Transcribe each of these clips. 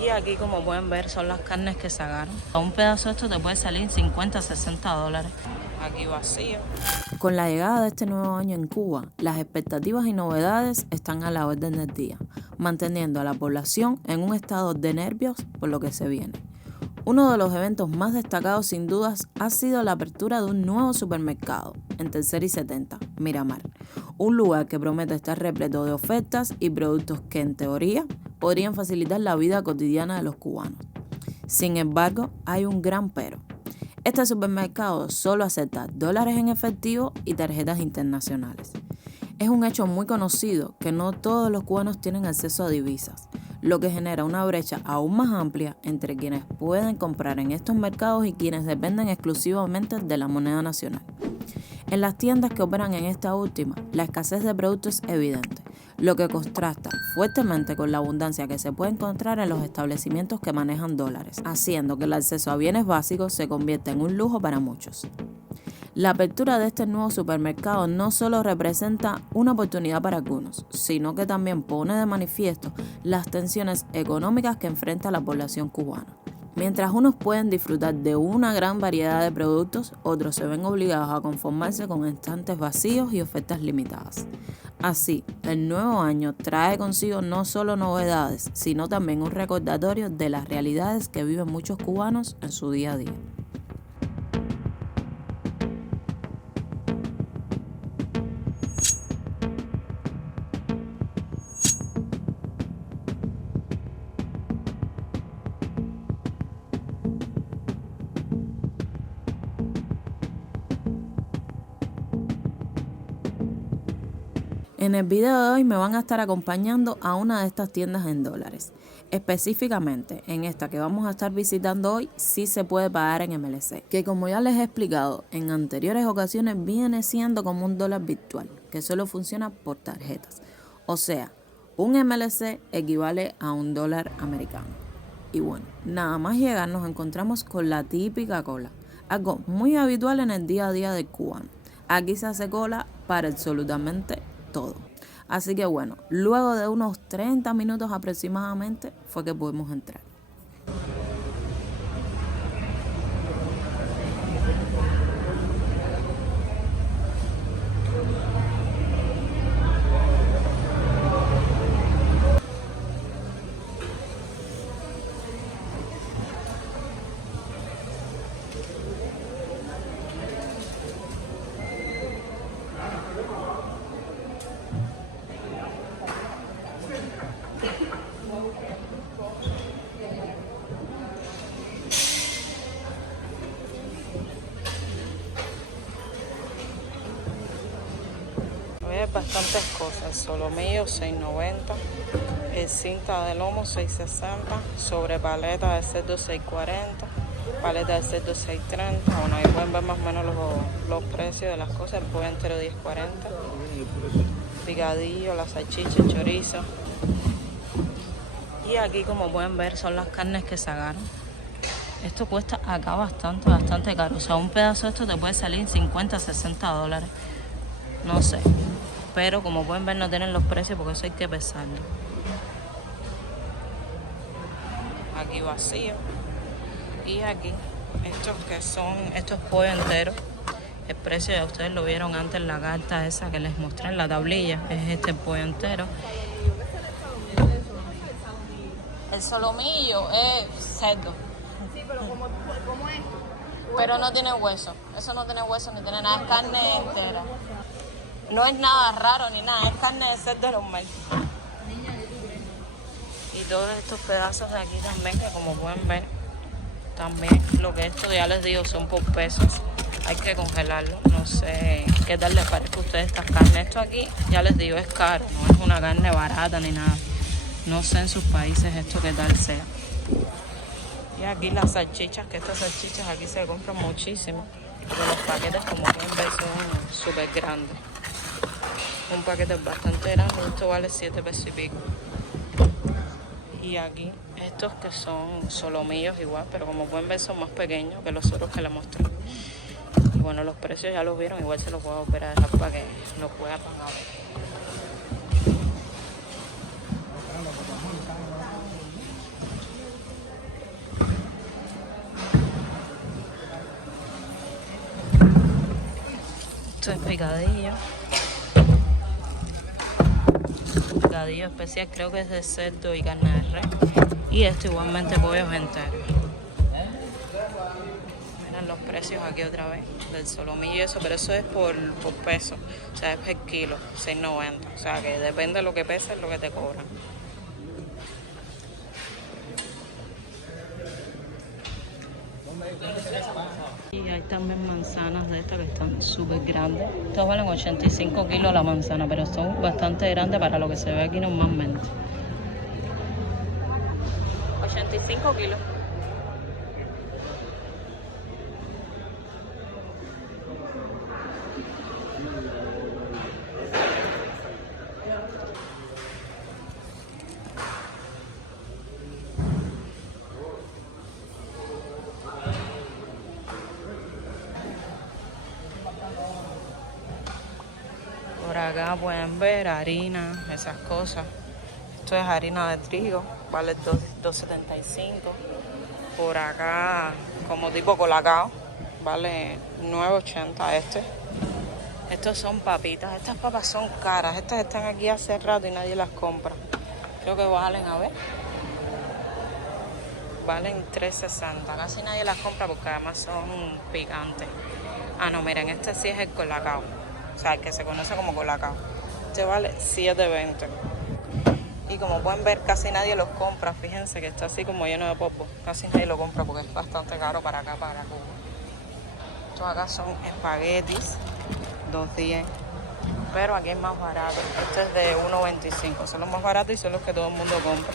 Y aquí, como pueden ver, son las carnes que sacaron. A un pedazo de esto te puede salir 50, 60 dólares. Aquí vacío. Con la llegada de este nuevo año en Cuba, las expectativas y novedades están a la orden del día, manteniendo a la población en un estado de nervios por lo que se viene. Uno de los eventos más destacados sin dudas ha sido la apertura de un nuevo supermercado en Tercera y 70, Miramar, un lugar que promete estar repleto de ofertas y productos que en teoría podrían facilitar la vida cotidiana de los cubanos. Sin embargo, hay un gran pero. Este supermercado solo acepta dólares en efectivo y tarjetas internacionales. Es un hecho muy conocido que no todos los cubanos tienen acceso a divisas, lo que genera una brecha aún más amplia entre quienes pueden comprar en estos mercados y quienes dependen exclusivamente de la moneda nacional. En las tiendas que operan en esta última, la escasez de productos es evidente, lo que contrasta fuertemente con la abundancia que se puede encontrar en los establecimientos que manejan dólares, haciendo que el acceso a bienes básicos se convierta en un lujo para muchos. La apertura de este nuevo supermercado no solo representa una oportunidad para algunos, sino que también pone de manifiesto las tensiones económicas que enfrenta la población cubana. Mientras unos pueden disfrutar de una gran variedad de productos, otros se ven obligados a conformarse con estantes vacíos y ofertas limitadas. Así, el nuevo año trae consigo no solo novedades, sino también un recordatorio de las realidades que viven muchos cubanos en su día a día. En el video de hoy me van a estar acompañando a una de estas tiendas en dólares. Específicamente, en esta que vamos a estar visitando hoy, sí se puede pagar en MLC, que como ya les he explicado en anteriores ocasiones, viene siendo como un dólar virtual, que solo funciona por tarjetas. O sea, un MLC equivale a un dólar americano. Y bueno, nada más llegar nos encontramos con la típica cola, algo muy habitual en el día a día del cubano. Aquí se hace cola para absolutamente todo. Así que bueno, luego de unos 30 minutos aproximadamente fue que pudimos entrar. Hay bastantes cosas, solomillo 6.90, cinta de lomo 6.60, sobre paleta de cerdo 6.40, paleta de cerdo 6.30. Bueno, ahí pueden ver más o menos los precios de las cosas. El pollo entero 10.40, picadillo, la salchicha, el chorizo. Y aquí, como pueden ver, son las carnes que sacaron. Esto cuesta acá bastante caro. O sea, un pedazo de esto te puede salir 50, 60 dólares. No sé. Pero como pueden ver no tienen los precios porque eso hay que pesarlo. Aquí vacío. Y aquí, esto es pollo entero. El precio ya ustedes lo vieron antes en la carta esa que les mostré en la tablilla. Es este pollo entero. El solomillo es cerdo. Sí, pero ¿cómo es? Pero no tiene hueso. Eso no tiene hueso ni tiene nada. Es carne entera. No es nada raro ni nada. Es carne de cerdo normal. Y todos estos pedazos de aquí también, que como pueden ver, también lo que esto ya les digo son por pesos. Hay que congelarlo. No sé qué tal les parece a ustedes estas carnes. Esto aquí, ya les digo, es caro. No es una carne barata ni nada. No sé en sus países esto qué tal sea. Y aquí las salchichas, que estas salchichas aquí se compran muchísimo. Pero los paquetes, como pueden ver, son súper grandes. Un paquete bastante grande, esto vale 7 pesos y pico. Y aquí estos que son solomillos igual, pero como pueden ver son más pequeños que los otros que les mostré. Y bueno, los precios ya los vieron, igual se los voy a volver a dejar para que los puedan pagar. Esto es picadillo. Picadillo especial, creo que es de cerdo y carne de res. Y esto igualmente pollos enteros. Miren los precios aquí otra vez del solomillo y eso, pero eso es por peso. O sea, es per kilo, 6.90. O sea, que depende de lo que pesa es lo que te cobran. Y hay también manzanas de estas que están súper grandes. Estos valen 85 kilos la manzana, pero son bastante grandes para lo que se ve aquí normalmente. 85 kilos. Por acá pueden ver harina, esas cosas. Esto es harina de trigo, vale 2.75. Por acá, como tipo colacao, vale 9.80 este. Estos son papitas, estas papas son caras. Estas están aquí hace rato y nadie las compra. Creo que valen, a ver, valen 3.60. Casi nadie las compra porque además son picantes. Ah, no, miren, este sí es el colacao. O sea, el que se conoce como colacao. Este vale 7.20. Y como pueden ver, casi nadie los compra. Fíjense que está así como lleno de polvo. Casi nadie lo compra porque es bastante caro para acá, para Cuba. Estos acá son espaguetis, 2.10. Pero aquí es más barato. Este es de 1.25. Son los más baratos y son los que todo el mundo compra.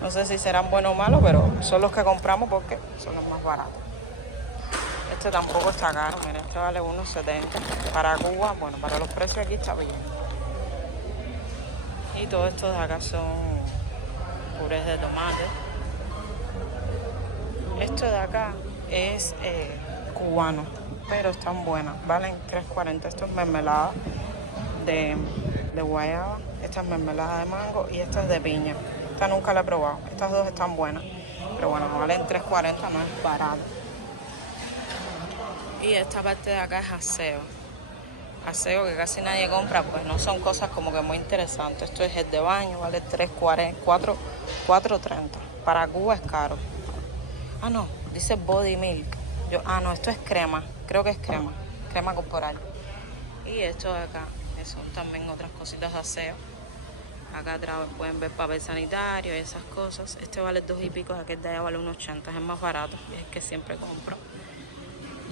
No sé si serán buenos o malos, pero son los que compramos porque son los más baratos. Este tampoco está caro, miren, este vale 1.70. Para Cuba, bueno, para los precios aquí está bien. Y todo esto de acá son purés de tomate. Esto de acá es cubano, pero están buenas, valen 3.40. Esto es mermelada de guayaba, esta es mermelada de mango y esta es de piña. Esta nunca la he probado, estas dos están buenas, pero bueno, valen 3.40, no es barato. Y esta parte de acá es aseo. Aseo que casi nadie compra, pues no son cosas como que muy interesantes. Esto es el de baño, vale 4.30. Para Cuba es caro. Ah, no, dice body milk. No, esto es crema, creo que es crema corporal. Y esto de acá, que son también otras cositas de aseo. Acá atrás pueden ver papel sanitario y esas cosas. Este vale 2 y pico, aquel de allá vale 1.80, es el más barato, es el que siempre compro.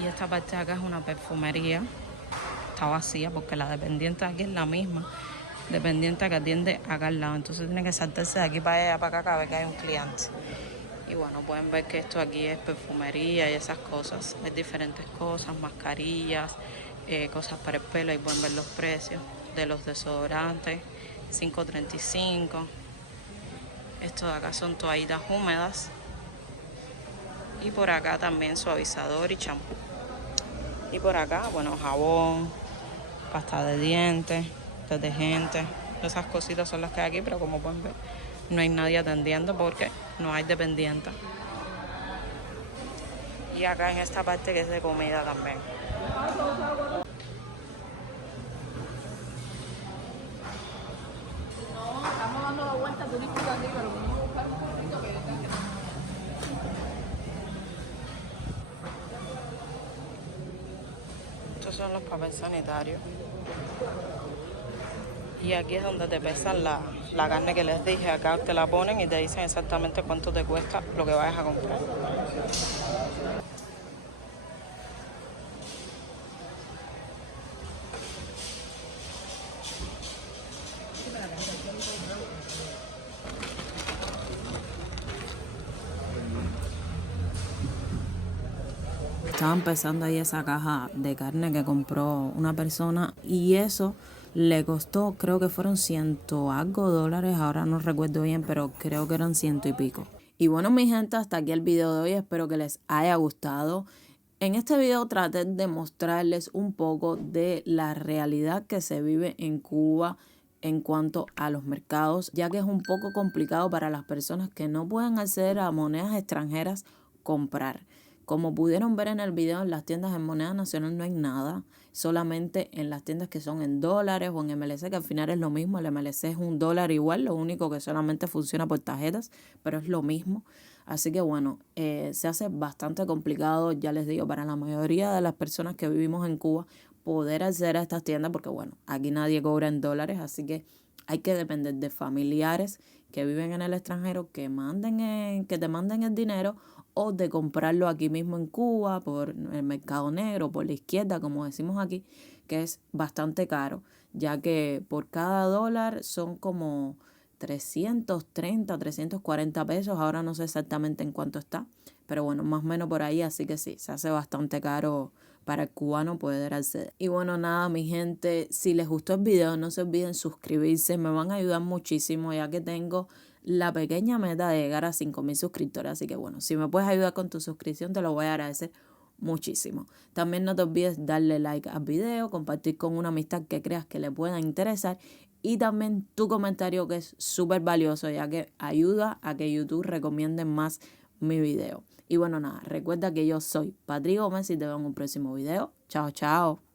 Y esta parte de acá es una perfumería. Está vacía porque la dependiente aquí es la misma dependiente que atiende acá al lado. Entonces tiene que saltarse de aquí para allá para acá cada vez que hay un cliente. Y bueno, pueden ver que esto aquí es perfumería y esas cosas. Hay diferentes cosas, mascarillas, cosas para el pelo. Y pueden ver los precios de los desodorantes. 5.35. Esto de acá son toallitas húmedas. Y por acá también suavizador y champú. Y por acá, bueno, jabón, pasta de dientes, detergente. Esas cositas son las que hay aquí, pero como pueden ver, no hay nadie atendiendo porque no hay dependiente. Y acá en esta parte que es de comida también. No, estamos dando la vuelta turística aquí, pero vamos a buscar un poquito que está. Estos son los papeles sanitarios. Y aquí es donde te pesan la carne que les dije. Acá te la ponen y te dicen exactamente cuánto te cuesta lo que vayas a comprar. Estaban pesando ahí esa caja de carne que compró una persona y eso le costó, creo que fueron $100 ahora no recuerdo bien, pero creo que eran 100 y pico. Y bueno, mi gente, hasta aquí el video de hoy, espero que les haya gustado. En este video traté de mostrarles un poco de la realidad que se vive en Cuba en cuanto a los mercados, ya que es un poco complicado para las personas que no pueden acceder a monedas extranjeras comprar. Como pudieron ver en el video, en las tiendas en moneda nacional no hay nada, solamente en las tiendas que son en dólares o en MLC, que al final es lo mismo. El MLC es $1 igual, lo único que solamente funciona por tarjetas, pero es lo mismo. Así que bueno, se hace bastante complicado, ya les digo, para la mayoría de las personas que vivimos en Cuba poder acceder a estas tiendas, porque bueno, aquí nadie cobra en dólares, así que hay que depender de familiares que viven en el extranjero que te manden el dinero, o de comprarlo aquí mismo en Cuba por el mercado negro, por la izquierda, como decimos aquí, que es bastante caro, ya que por cada dólar son como 330, 340 pesos. Ahora no sé exactamente en cuánto está, pero bueno, más o menos por ahí, así que sí, se hace bastante caro para el cubano poder acceder. Y bueno, nada, mi gente, si les gustó el video, no se olviden suscribirse, me van a ayudar muchísimo, ya que tengo la pequeña meta de llegar a 5,000 suscriptores. Así que bueno, si me puedes ayudar con tu suscripción, te lo voy a agradecer muchísimo. También no te olvides darle like al video, compartir con una amistad que creas que le pueda interesar, y también tu comentario, que es súper valioso, ya que ayuda a que YouTube recomiende más mi video. Y bueno, nada, recuerda que yo soy Patri Gómez y te veo en un próximo video. Chao, chao.